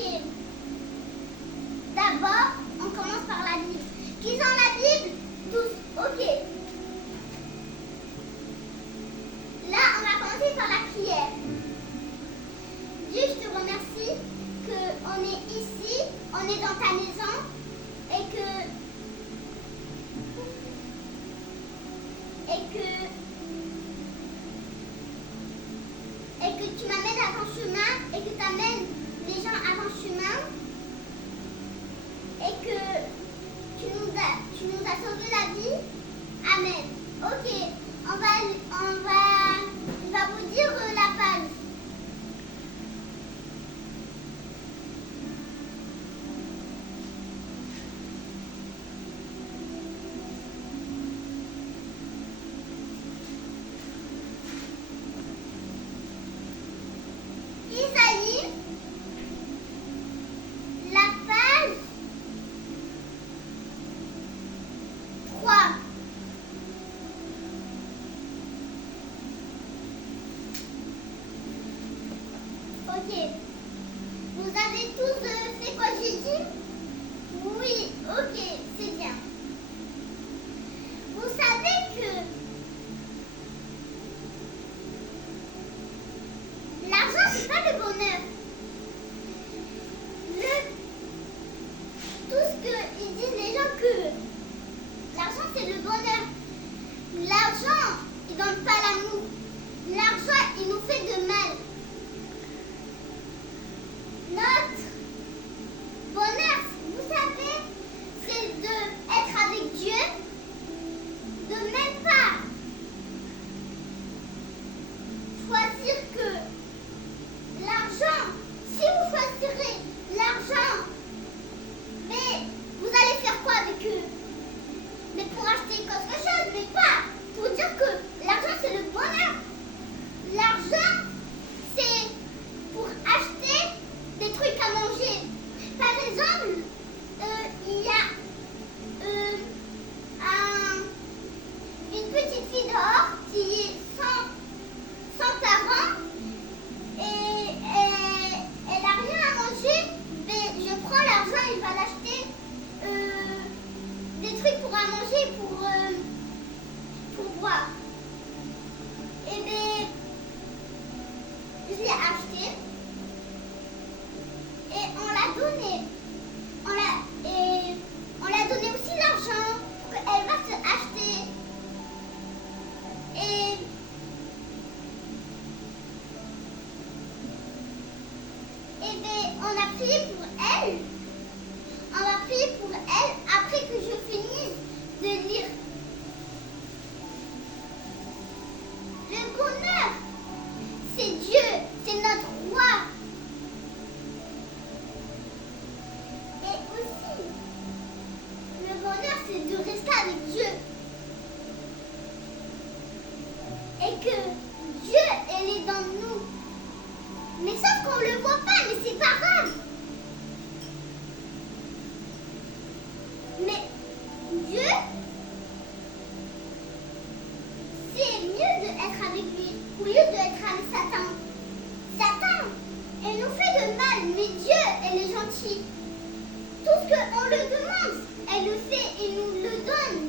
Ok. D'abord, on commence par la Bible. Qui ont la Bible? Tous. Ok. Là, on va commencer par la prière. Dieu, je te remercie qu'on est ici, on est dans ta maison et que tu m'amènes à ton chemin et que tu amènes les gens à ton chemin et que tu nous as sauvé la vie. Amen. Ok, je vais vous dire la page. Isaïe, la page 3. Ok. Vous avez tous fait quoi j'ai dit? Oui, ok, c'est bien. Vous savez que l'argent, c'est pas le bonheur. Tout ce qu'ils disent les gens que l'argent, c'est le bonheur. L'argent, il donne pas l'amour. L'argent, il nous fait de mal. Notre bonheur, vous savez, c'est d'être avec Dieu, de même pas choisir que l'argent, si vous choisirez l'argent, mais vous allez faire quoi avec eux? Mais pour acheter quelque chose, mais pas pour dire que l'argent c'est le bonheur. L'argent c'est pour acheter des trucs à manger. Par exemple, il y a une petite fille dehors qui est sans parents et elle n'a rien à manger, mais je prends l'argent et je vais l'acheter des trucs pour à manger, pour boire. Et bien, je l'ai acheté et on l'a donné. On l'a donné aussi l'argent pour qu'elle va se acheter. Et bien, on a prié pour elle. On va prier pour elle après que je finisse de lire. Le bonheur, c'est Dieu, c'est notre roi. Et aussi, le bonheur, c'est de rester avec Dieu. Et que Dieu, elle est dans nous. Mais sauf qu'on ne le voit pas, mais c'est pas grave. Mais Dieu, c'est mieux d'être avec lui au lieu d'être avec Satan. Satan, elle nous fait de mal, mais Dieu, elle est gentille. Tout ce qu'on le demande, elle le fait et nous le donne.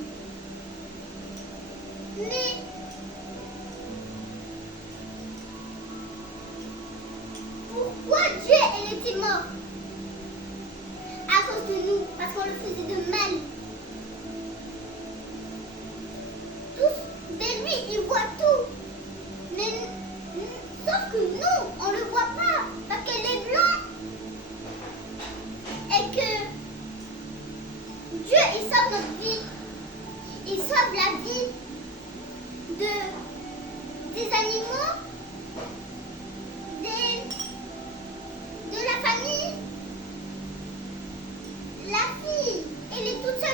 Mais pourquoi Dieu, elle était mort? À cause de nous, parce qu'on le faisait de mal. Mais lui, il voit tout. Mais sauf que nous, on le voit pas, parce qu'elle est blanc. Et que Dieu, il sauve notre vie. Il sauve la vie des animaux, de la famille. La fille, elle est toute seule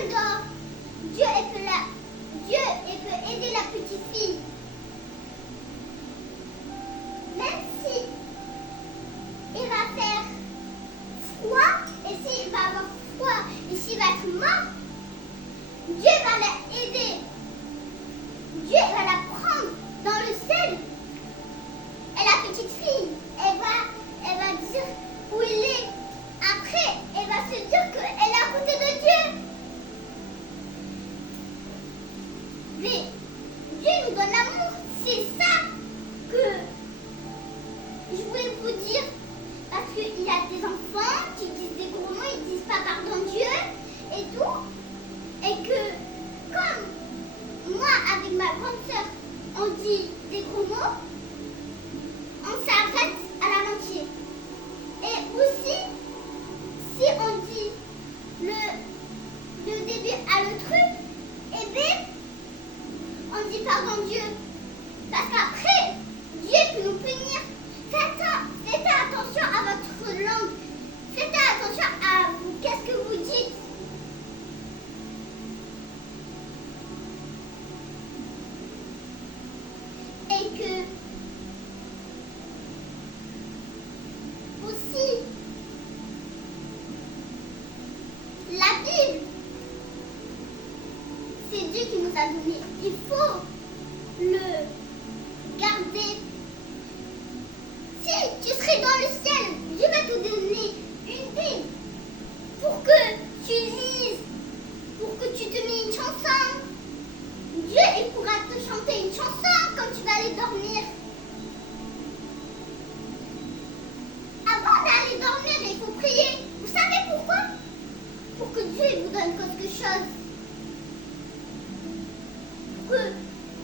qui nous a donné. Il faut le garder. Si tu serais dans le ciel, Dieu va te donner une Bible pour que tu lises, pour que tu te mettes une chanson. Dieu, il pourra te chanter une chanson quand tu vas aller dormir. Avant d'aller dormir, il faut prier. Vous savez pourquoi? Pour que Dieu vous donne quelque chose. Pour que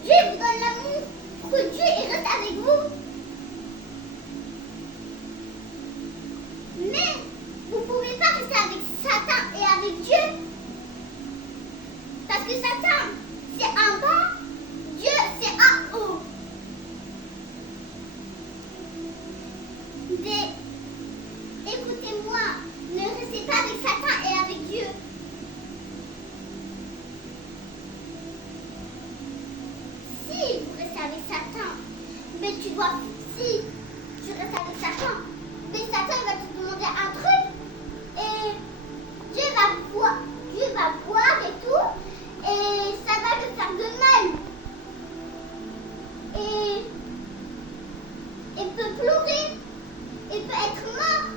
Dieu vous donne l'amour. Pour que Dieu il reste avec vous. Mais vous ne pouvez pas rester avec Satan et avec Dieu. Parce que Satan, c'est en bas, Dieu, c'est en haut. Mais écoutez-moi, ne restez pas avec Satan et avec Dieu. Si vous restez avec Satan, mais si tu restes avec Satan, mais Satan va te demander un truc et Dieu va boire et tout et ça va le faire de mal. Et il peut pleurer, il peut être mort.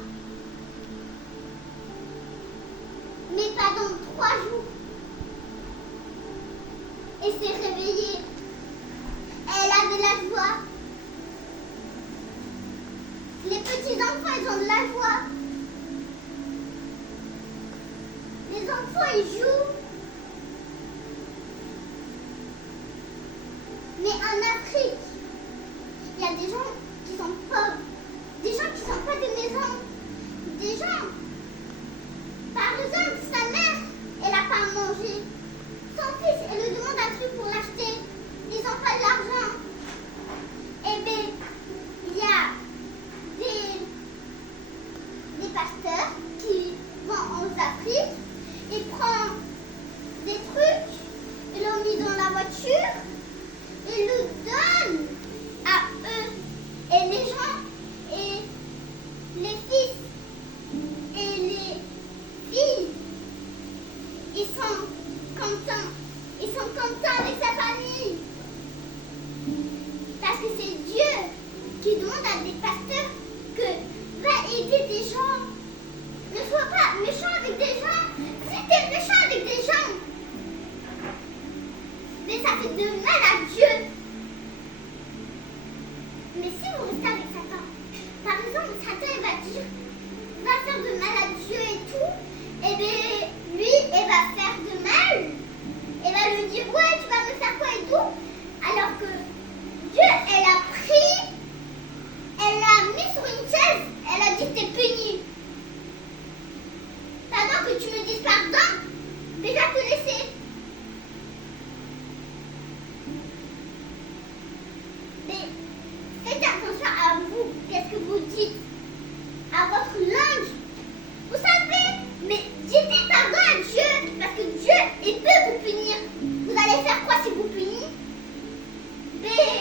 Mais pas dans 3 jours. Et s'est réveillée. Elle avait la joie. Les petits enfants, ils ont de la joie. Les enfants, ils jouent. Mais en Afrique, il y a des gens qui sont pauvres. Des gens qui n'ont pas de maison. Des gens, par exemple, sa mère, elle n'a pas à manger. Son fils, elle lui demande un truc pour l'acheter. Ils n'ont pas de l'argent. Eh bien, il y a des pasteurs qui vont en Afrique. Ils prennent des trucs, ils l'ont mis dans la voiture, ils le donnent à eux. Et les gens, et les fils, et les filles, ils sont contents. Ils sont contents avec sa famille. Parce que c'est Dieu qui demande à des pasteurs que va aider des gens. Ne sois pas méchant avec des gens. Si tu es méchant avec des gens, mais ça fait de mal à Dieu. Mais si vous restez avec Satan, par exemple, Satan il va dire, va faire de mal à Dieu et tout, et bien lui, il va faire de mal. Il va lui dire, ouais, tu vas me faire quoi et tout. Alors que Dieu, elle a pris, elle l'a mis sur une chaise, elle a dit, t'es puni. Pendant que tu me dises pardon, déjà te laisser. Mais faites attention à vous, qu'est-ce que vous dites, à votre langue. Vous savez, mais dites pardon à Dieu, parce que Dieu, il peut vous punir. Vous allez faire quoi si vous punissez? Mais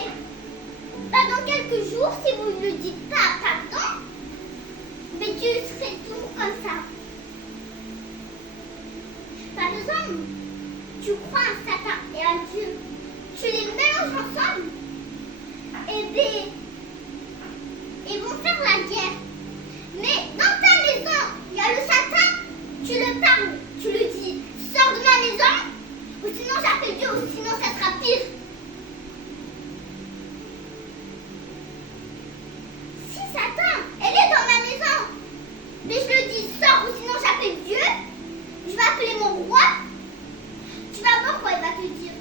pendant quelques jours, si vous ne lui dites pas pardon, mais Dieu serait toujours comme ça. Par exemple, tu crois à Satan et à Dieu, tu les mélanges ensemble, et bien, ils vont faire la guerre. Mais dans ta maison, il y a le Satan, tu le parles, tu lui dis, sors de ma maison, ou sinon j'appelle Dieu, ou sinon ça sera pire. Si Satan, elle est dans ma maison, mais je le dis, sors, ou sinon j'appelle Dieu, je vais appeler mon roi, tu vas voir quoi il va te dire.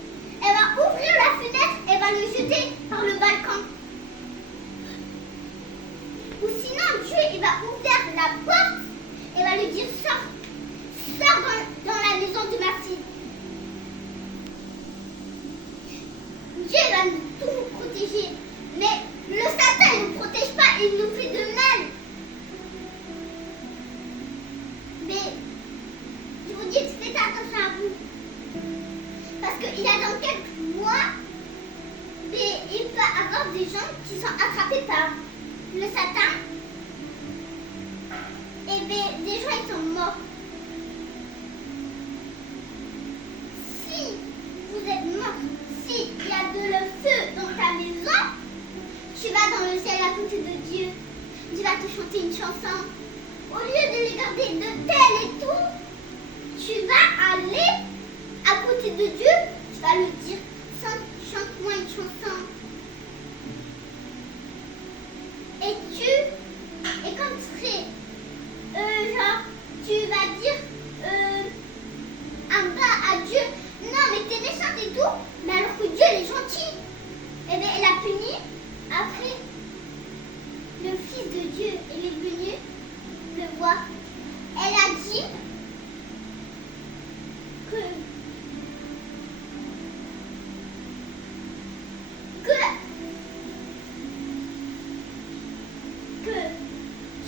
Elle va ouvrir la fenêtre, elle va le jeter par le balcon. Ou sinon Dieu, il va ouvrir la porte, et va lui dire, sors, sors dans la maison de ma fille. Dieu va nous tout protéger, mais le Satan ne nous protège pas, il nous fait de mal. Mais je vous dis, faites attention à vous. Parce qu'il y a dans quelques mois, mais il peut y avoir des gens qui sont attrapés par le Satan. Et bien, des gens ils sont morts. Si vous êtes chanter une chanson, au lieu de les garder de tel et tout, tu vas aller à côté de Dieu, tu vas lui dire, chante-moi une chanson. Et quand tu serais, genre, tu vas dire en bas à Dieu, non mais t'es méchante et tout, mais alors que Dieu il est gentil. Et bien elle a puni. Après, le Fils de Dieu, il est venu le voir. Elle a dit que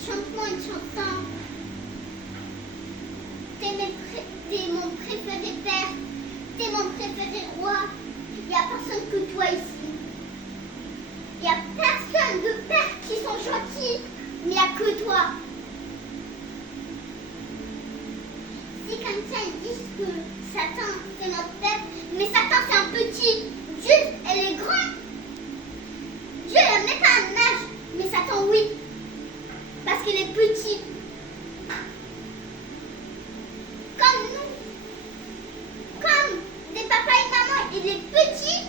chante-moi une chanson. T'es mon préféré père. T'es mon préféré roi. Il n'y a personne que toi ici. Il n'y a personne de pères qui sont gentils. Mais il n'y a que toi. Si comme ça ils disent que Satan c'est notre père, mais Satan c'est un petit. Dieu, elle est grande. Dieu n'a même pas un âge, mais Satan oui. Parce qu'il est petit. Comme nous. Comme des papas et maman, il est petit,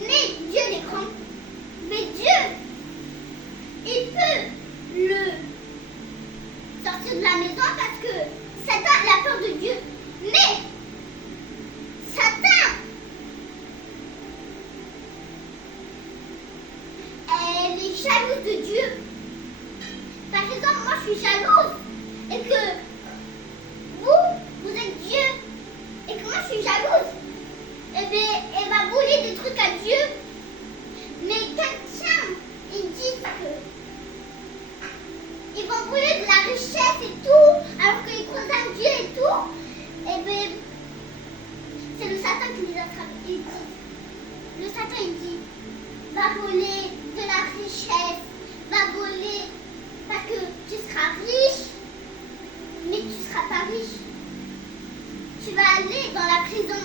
mais Dieu il est grand. Mais Dieu, il peut le sortir de la maison parce que Satan a peur de Dieu. Mais Satan, elle est jalouse de Dieu. Par exemple, moi je suis jalouse et que vous êtes Dieu et que moi je suis jalouse. Et bien, elle va voler des trucs à Dieu. Mais quelqu'un, ils disent que ils vont voler de la richesse et tout, alors qu'ils croient en Dieu et tout. Et bien, c'est le Satan qui les attrape. Il dit, le Satan il dit, va voler de la richesse, va voler parce que tu seras riche, mais tu ne seras pas riche. Tu vas aller dans la prison.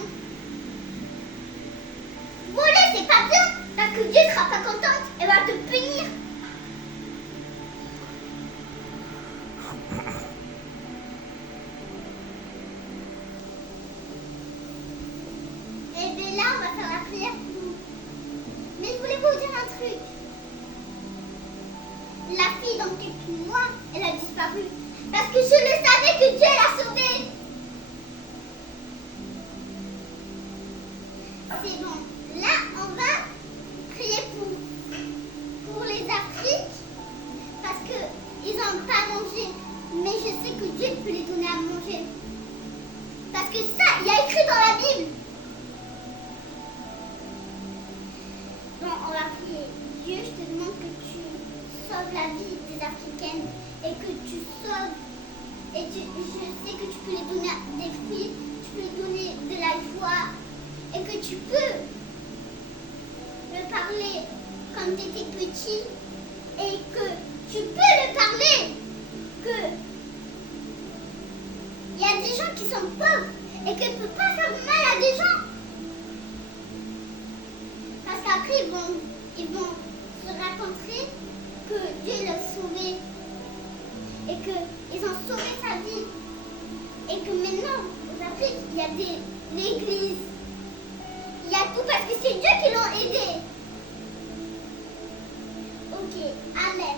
Voler, c'est pas bien, parce que Dieu ne sera pas content et va te punir. Et bien là, on va faire la prière pour vous. Mais je voulais vous dire un truc. La fille, dans quelques mois, elle a disparu. Parce que je le savais que Dieu l'a sauvée. C'est bon. Là, on va prier pour les Afriques. Parce qu'ils n'ont pas à manger. Mais je sais que Dieu peut les donner à manger. Parce que ça, il y a écrit dans la Bible. Bon, on va prier. Dieu, je te demande que tu sauves la vie des Africaines et que tu sauves. Et je sais que tu peux les donner des fruits, tu peux les donner de la joie et que tu peux le parler comme tu étais petit et que tu peux le parler que il y a des gens qui sont pauvres et qu'ils ne peuvent pas faire mal à des gens. Parce qu'après, ils vont se raconter que Dieu l'a sauvé et qu'ils ont sauvé sa vie. Et que maintenant, aux Afriques, il y a l'église. Il y a tout parce que c'est Dieu qui l'a aidé. Ok, Amen.